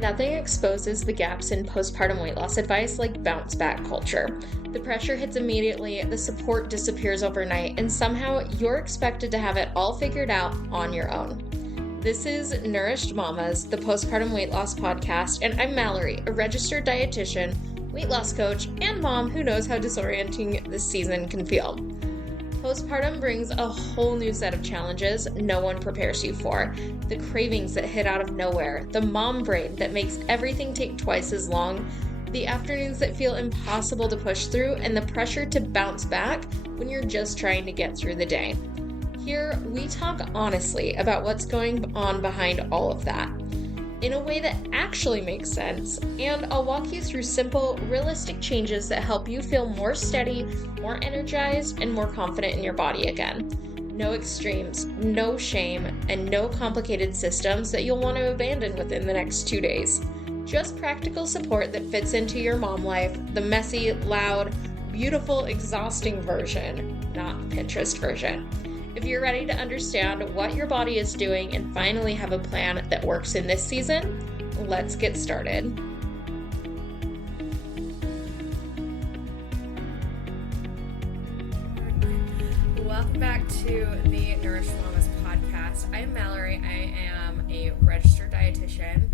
Nothing exposes the gaps in postpartum weight loss advice like bounce back culture. The pressure hits immediately, the support disappears overnight, and somehow you're expected to have it all figured out on your own. This is Nourished Mamas, the postpartum weight loss podcast, and I'm Mallory, a registered dietitian, weight loss coach, and mom who knows how disorienting this season can feel. Postpartum brings a whole new set of challenges no one prepares you for. The cravings that hit out of nowhere, the mom brain that makes everything take twice as long, the afternoons that feel impossible to push through, and the pressure to bounce back when you're just trying to get through the day. Here, we talk honestly about what's going on behind all of that, in a way that actually makes sense, and I'll walk you through simple, realistic changes that help you feel more steady, more energized, and more confident in your body again. No extremes, no shame, and no complicated systems that you'll want to abandon within the next 2 days. Just practical support that fits into your mom life, the messy, loud, beautiful, exhausting version, not Pinterest version. If you're ready to understand what your body is doing and finally have a plan that works in this season, let's get started. Welcome back to the Nourished Mamas podcast. I'm Mallory. I am a registered dietitian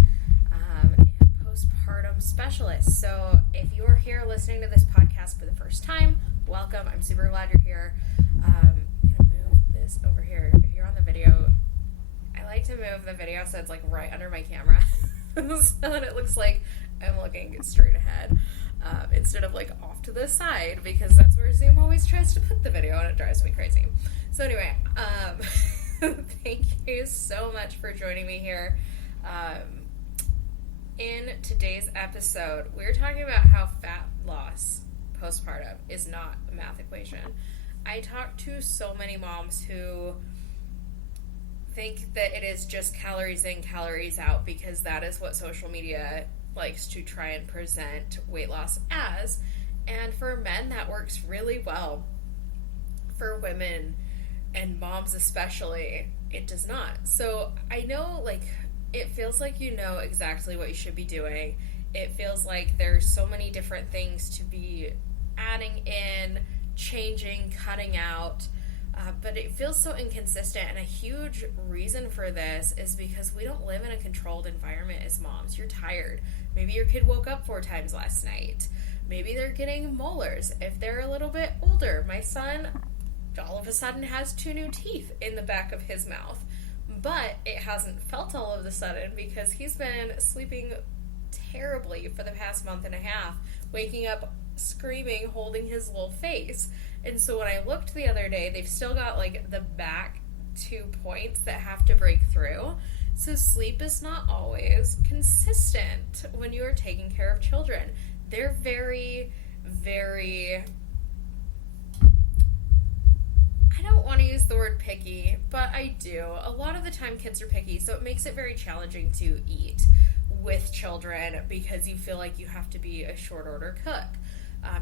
and postpartum specialist. So if you're here listening to this podcast for the first time, welcome. I'm super glad you're here. Over here, if you're on the video, I like to move the video so it's like right under my camera so that it looks like I'm looking straight ahead instead of like off to the side, because that's where Zoom always tries to put the video and it drives me crazy. So anyway, thank you so much for joining me here. In today's episode, we're talking about how fat loss postpartum is not a math equation. I talk to so many moms who think that it is just calories in, calories out, because that is what social media likes to try and present weight loss as. And for men, that works really well. For women and moms especially, it does not. So I know, it feels like you know exactly what you should be doing. It feels like there's so many different things to be adding in, changing, cutting out, but it feels so inconsistent. And a huge reason for this is because we don't live in a controlled environment as moms. You're tired. Maybe your kid woke up 4 times last night. Maybe they're getting molars. If they're a little bit older, my son all of a sudden has 2 new teeth in the back of his mouth, but it hasn't felt all of a sudden because he's been sleeping terribly for the past month and a half, waking up screaming, holding his little face. And so when I looked the other day, they've still got the back 2 points that have to break through. So sleep is not always consistent when you are taking care of children. They're very, very, I don't want to use the word picky, but I do. A lot of the time kids are picky, so it makes it very challenging to eat with children because you feel like you have to be a short order cook.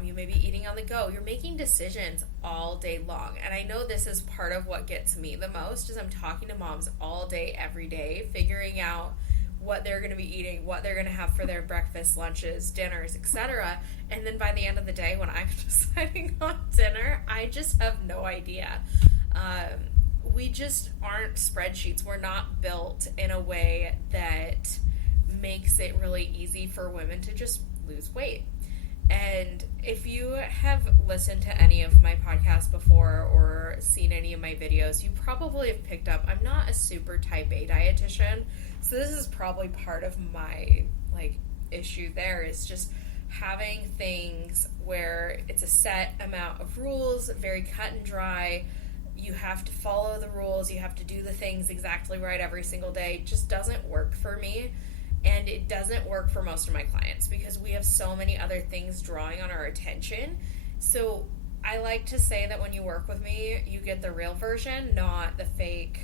You may be eating on the go. You're making decisions all day long. And I know this is part of what gets me the most is I'm talking to moms all day, every day, figuring out what they're going to be eating, what they're going to have for their breakfast, lunches, dinners, etc. And then by the end of the day, when I'm deciding on dinner, I just have no idea. We just aren't spreadsheets. We're not built in a way that makes it really easy for women to just lose weight. And if you have listened to any of my podcasts before or seen any of my videos, you probably have picked up I'm not a super type A dietitian. So this is probably part of my issue there is just having things where it's a set amount of rules, very cut and dry. You have to follow the rules. You have to do the things exactly right every single day. It just doesn't work for me. And it doesn't work for most of my clients because we have so many other things drawing on our attention. So I like to say that when you work with me, you get the real version, not the fake,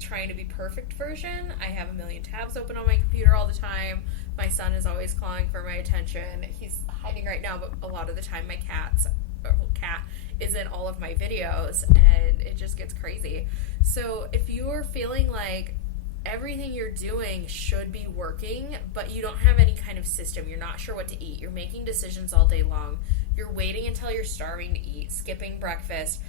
trying to be perfect version. I have a million tabs open on my computer all the time. My son is always clawing for my attention. He's hiding right now, but a lot of the time my cat is in all of my videos, and it just gets crazy. So if you're feeling like everything you're doing should be working, but you don't have any kind of system. You're not sure what to eat. You're making decisions all day long. You're waiting until you're starving to eat, skipping breakfast,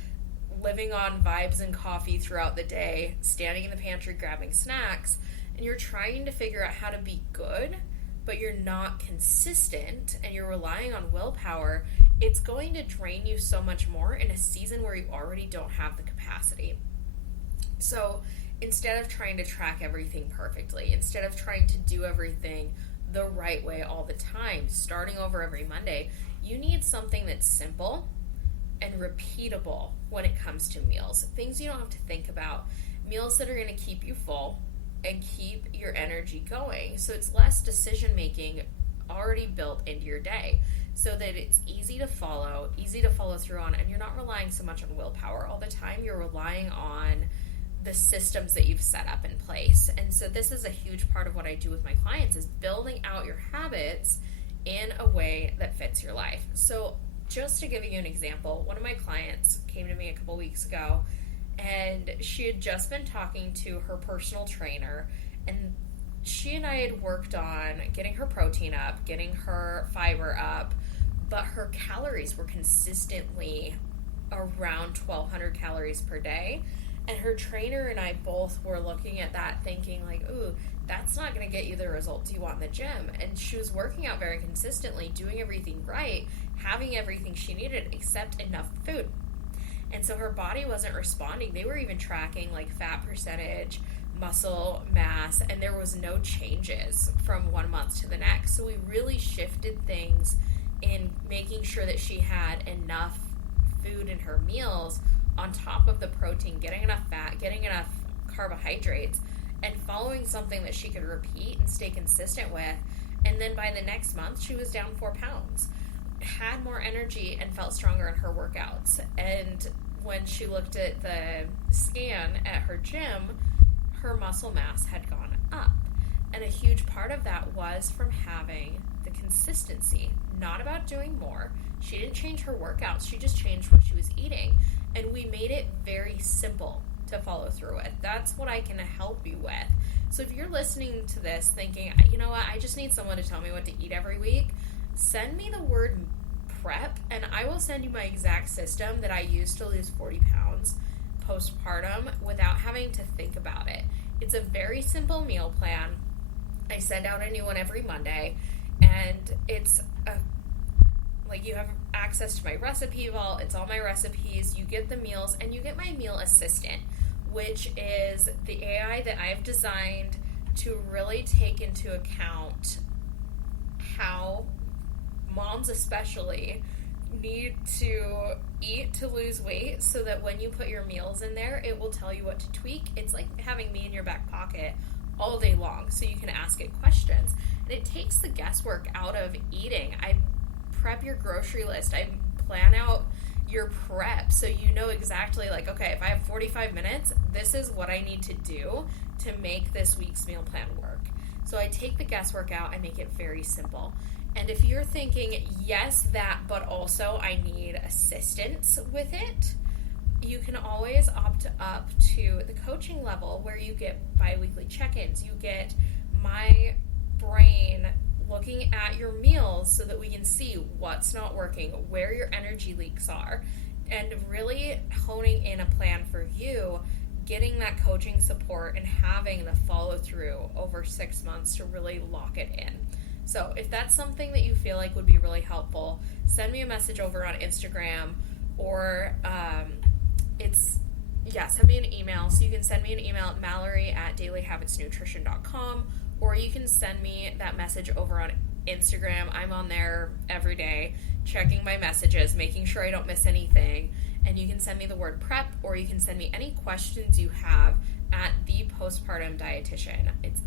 living on vibes and coffee throughout the day, standing in the pantry grabbing snacks, and you're trying to figure out how to be good, but you're not consistent and you're relying on willpower. It's going to drain you so much more in a season where you already don't have the capacity. So instead of trying to track everything perfectly, instead of trying to do everything the right way all the time, starting over every Monday, you need something that's simple and repeatable when it comes to meals. Things you don't have to think about. Meals that are going to keep you full and keep your energy going. So it's less decision making already built into your day, so that it's easy to follow through on, and you're not relying so much on willpower all the time. You're relying on the systems that you've set up in place. And so this is a huge part of what I do with my clients, is building out your habits in a way that fits your life. So just to give you an example, one of my clients came to me a couple weeks ago, and she had just been talking to her personal trainer, and she and I had worked on getting her protein up, getting her fiber up, but her calories were consistently around 1,200 calories per day. And her trainer and I both were looking at that thinking like, ooh, that's not going to get you the results you want in the gym. And she was working out very consistently, doing everything right, having everything she needed except enough food. And so her body wasn't responding. They were even tracking like fat percentage, muscle mass, and there was no changes from 1 month to the next. So we really shifted things in making sure that she had enough food in her meals on top of the protein, getting enough fat, getting enough carbohydrates, and following something that she could repeat and stay consistent with. And then by the next month, she was down 4 pounds, had more energy, and felt stronger in her workouts. And when she looked at the scan at her gym, her muscle mass had gone up. And a huge part of that was from having the consistency, not about doing more. She didn't change her workouts, she just changed what she was eating. And we made it very simple to follow through with. That's what I can help you with. So if you're listening to this thinking, you know what, I just need someone to tell me what to eat every week, send me the word prep, and I will send you my exact system that I used to lose 40 pounds postpartum without having to think about it. It's a very simple meal plan. I send out a new one every Monday, and it's you have access to my recipe vault. It's all my recipes. You get the meals, and you get my meal assistant, which is the AI that I've designed to really take into account how moms especially need to eat to lose weight, so that when you put your meals in there, it will tell you what to tweak. It's like having me in your back pocket all day long, so you can ask it questions. And it takes the guesswork out of eating. I prep your grocery list. I plan out your prep so you know exactly like, okay, if I have 45 minutes, this is what I need to do to make this week's meal plan work. So I take the guesswork out. I make it very simple. And if you're thinking, yes, that, but also I need assistance with it, you can always opt up to the coaching level, where you get bi-weekly check-ins. You get my brain looking at your meals so that we can see what's not working, where your energy leaks are, and really honing in a plan for you, getting that coaching support and having the follow through over 6 months to really lock it in. So if that's something that you feel like would be really helpful, send me a message over on Instagram, or send me an email. So you can send me an email at mallory@dailyhabitsnutrition.com, or you can send me that message over on Instagram. I'm on there every day, checking my messages, making sure I don't miss anything. And you can send me the word prep, or you can send me any questions you have at the Postpartum Dietitian. It's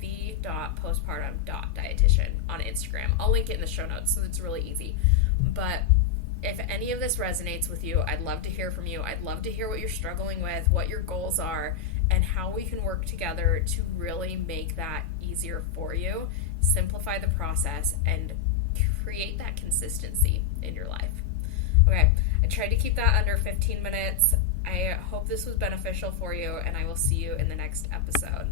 the.postpartum.dietitian on Instagram. I'll link it in the show notes, so it's really easy. But if any of this resonates with you, I'd love to hear from you. I'd love to hear what you're struggling with, what your goals are, and how we can work together to really make that easier for you, simplify the process, and create that consistency in your life. Okay, I tried to keep that under 15 minutes. I hope this was beneficial for you, and I will see you in the next episode.